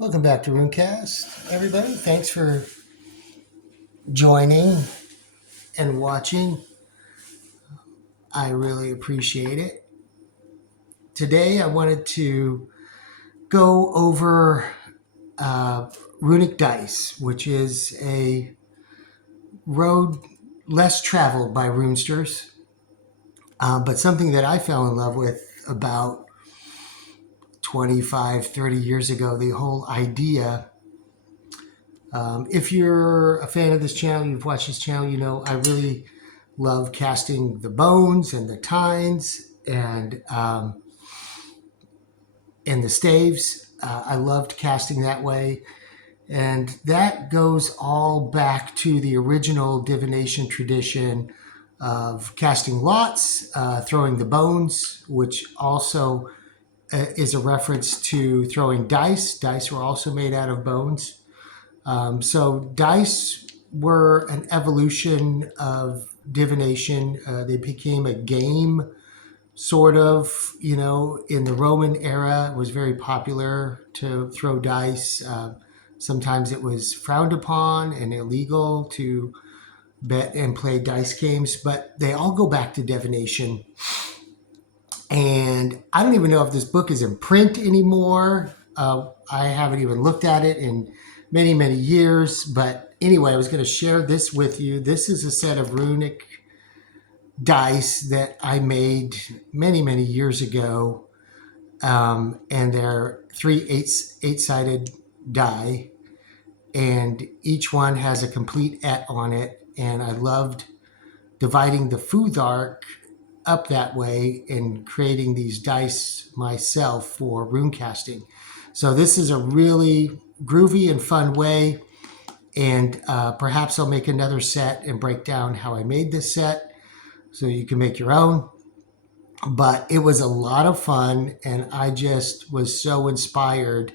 Welcome back to Runecast, everybody. Thanks for joining and watching. I really appreciate it. Today, I wanted to go over Runic Dice, which is a road less traveled by runesters, but something that I fell in love with about 25, 30 years ago. The whole idea. If you're a fan of this channel, you've watched this channel, you know I really love casting the bones and the tines and the staves. I loved casting that way. And that goes all back to the original divination tradition of casting lots, throwing the bones, which also is a reference to throwing dice. Dice were also made out of bones. So dice were an evolution of divination. They became a game, sort of, in the Roman era. It was very popular to throw dice. Sometimes it was frowned upon and illegal to bet and play dice games, but they all go back to divination. And I don't even know if this book is in print anymore. I haven't even looked at it in many, many years. But anyway, I was going to share this with you. This is a set of runic dice that I made many, many years ago. And they're three eight-sided die. And each one has a complete et on it. And I loved dividing the Futhark up that way and creating these dice myself for rune casting. So this is a really groovy and fun way. And perhaps I'll make another set and break down how I made this set so you can make your own. But it was a lot of fun, and I just was so inspired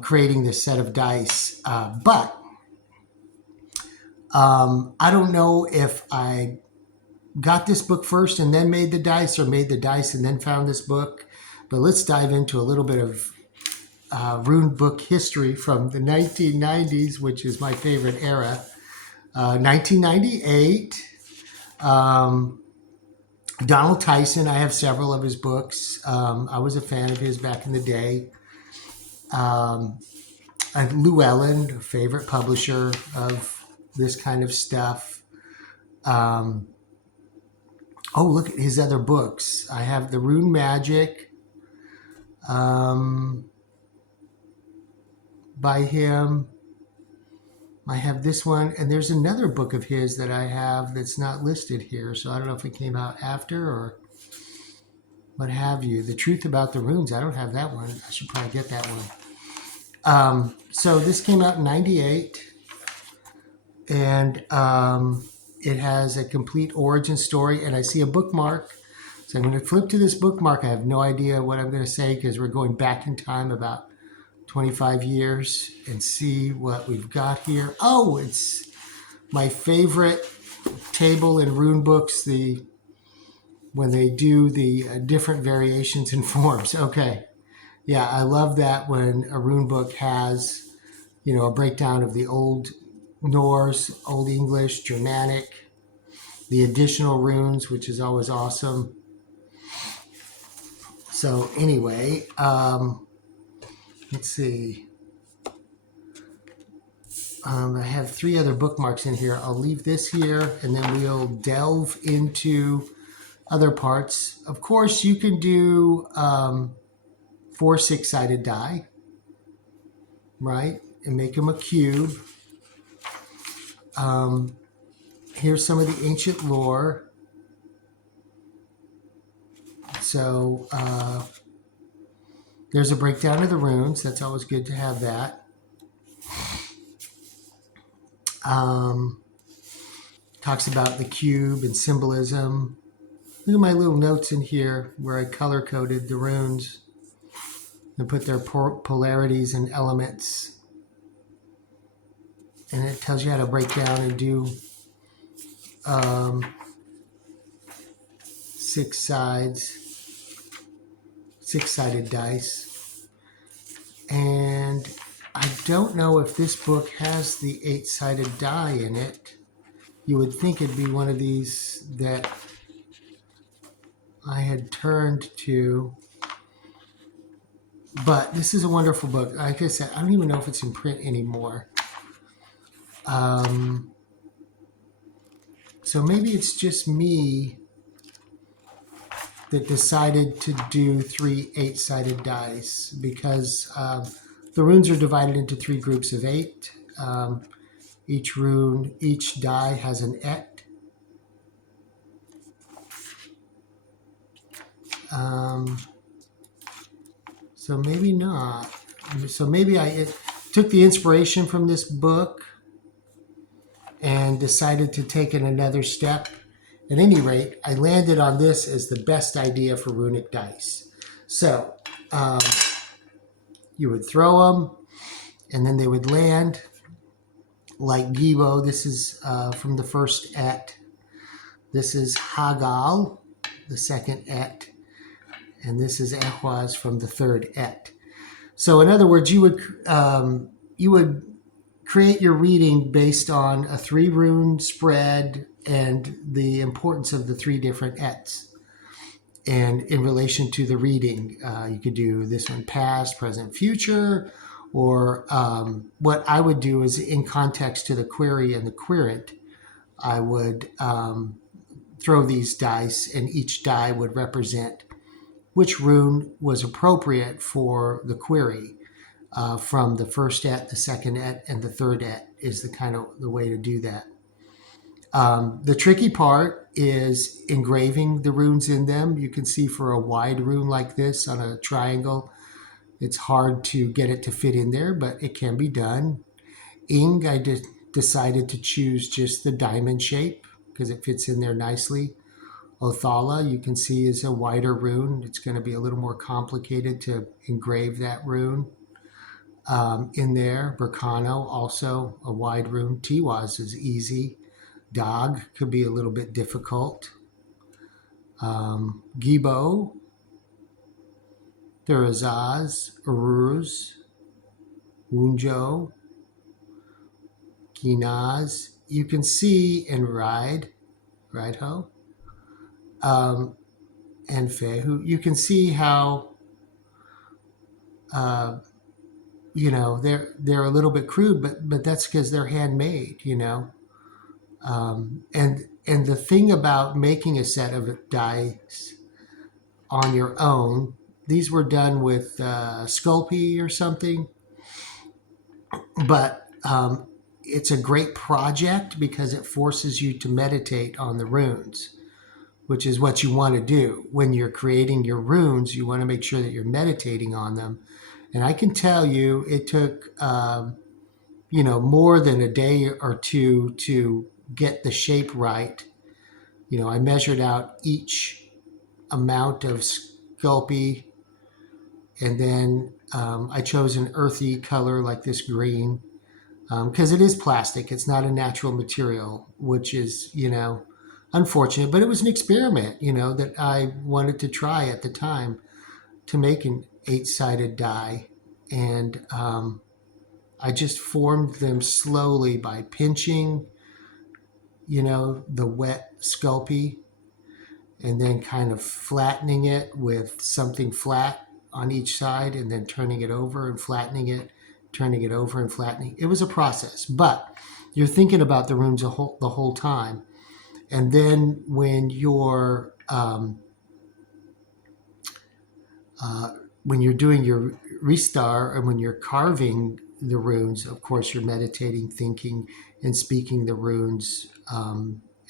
creating this set of dice. But I don't know if I got this book first and then made the dice, or made the dice and then found this book. But let's dive into a little bit of rune book history from the 1990s, which is my favorite era. 1998, Donald Tyson. I have several of his books. I was a fan of his back in the day. And Llewellyn, a favorite publisher of this kind of stuff. Oh, look at his other books. I have the Rune Magic by him. I have this one, and there's another book of his that I have that's not listed here, so I don't know if it came out after or what have you. The Truth About the Runes, I don't have that one. I should probably get that one. So this came out in 98, and it has a complete origin story, and I see a bookmark. So I'm going to flip to this bookmark. I have no idea what I'm going to say because we're going back in time about 25 years and see what we've got here. Oh, it's my favorite table in rune books, when they do the different variations and forms. Okay. Yeah, I love that when a rune book has, a breakdown of the Old Norse, Old English, Germanic, the additional runes, which is always awesome. So anyway, let's see. I have three other bookmarks in here. I'll leave this here, and then we'll delve into other parts. Of course, you can do 4 6-sided die, right? And make them a cube. Here's some of the ancient lore. So there's a breakdown of the runes. That's always good to have that. Talks about the cube and symbolism. Look at my little notes in here where I color-coded the runes and put their polarities and elements. And it tells you how to break down and do 6-sided dice. And I don't know if this book has the 8-sided die in it. You would think it'd be one of these that I had turned to. But this is a wonderful book. Like I said, I don't even know if it's in print anymore. So maybe it's just me that decided to do 3 8-sided dice because the runes are divided into 3 groups of 8. Each die has an et. So maybe not. So maybe I took the inspiration from this book and decided to take it another step. At any rate, I landed on this as the best idea for Runic Dice. So you would throw them, and then they would land like Gibo. This is from the first et. This is Hagal, the second et. And this is Ehwaz from the third et. So in other words, you would create your reading based on a 3-rune spread and the importance of the 3 different ets. And in relation to the reading, you could do this one past, present, future, or what I would do is in context to the query and the querent, I would throw these dice, and each die would represent which rune was appropriate for the query. From the first et, the second et, and the third et is the kind of the way to do that. The tricky part is engraving the runes in them. You can see for a wide rune like this on a triangle, it's hard to get it to fit in there, but it can be done. Ing, I decided to choose just the diamond shape because it fits in there nicely. Othala, you can see, is a wider rune. It's going to be a little more complicated to engrave that rune. In there, Berkano, also a wide rune. Tiwaz is easy. Dog could be a little bit difficult. Gibo, Thurazaz, Uruz, Wunjo, Kinaz. You can see in Rideho, and Fehu. You can see how they're a little bit crude, but that's because they're handmade, And the thing about making a set of dice on your own, these were done with Sculpey or something, but it's a great project because it forces you to meditate on the runes, which is what you want to do. When you're creating your runes, you want to make sure that you're meditating on them. And I can tell you it took, more than a day or two to get the shape right. I measured out each amount of Sculpey, and then I chose an earthy color like this green because it is plastic. It's not a natural material, which is, unfortunate, but it was an experiment, that I wanted to try at the time to make an 8-sided die. And I just formed them slowly by pinching, the wet Sculpey, and then kind of flattening it with something flat on each side, and then turning it over and flattening it, turning it over and flattening. It was a process, but you're thinking about the runes the whole time. And then when you're doing your restar, and when you're carving the runes, of course, you're meditating, thinking, and speaking the runes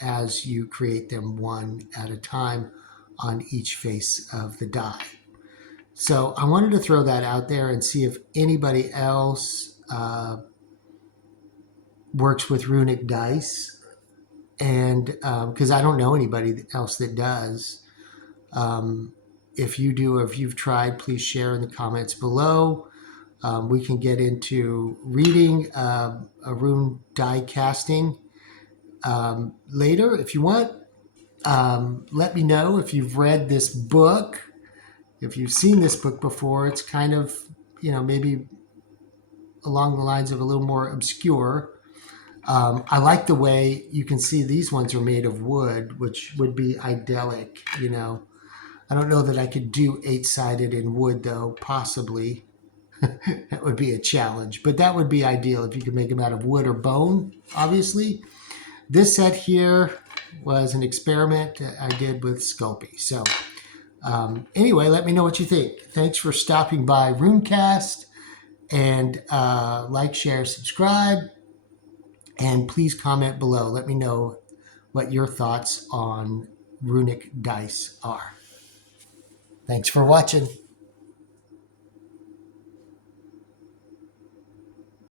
as you create them one at a time on each face of the die. So I wanted to throw that out there and see if anybody else works with Runic Dice, and because I don't know anybody else that does. If you do, or if you've tried, please share in the comments below. We can get into reading a rune die casting later if you want. Let me know if you've read this book, if you've seen this book before. It's kind of, maybe along the lines of a little more obscure. I like the way you can see these ones are made of wood, which would be idyllic, you know. I don't know that I could do 8-sided in wood, though, possibly. That would be a challenge, but that would be ideal if you could make them out of wood or bone, obviously. This set here was an experiment I did with Sculpey. So anyway, let me know what you think. Thanks for stopping by Runecast, and like, share, subscribe, and please comment below. Let me know what your thoughts on Runic Dice are. Thanks for watching.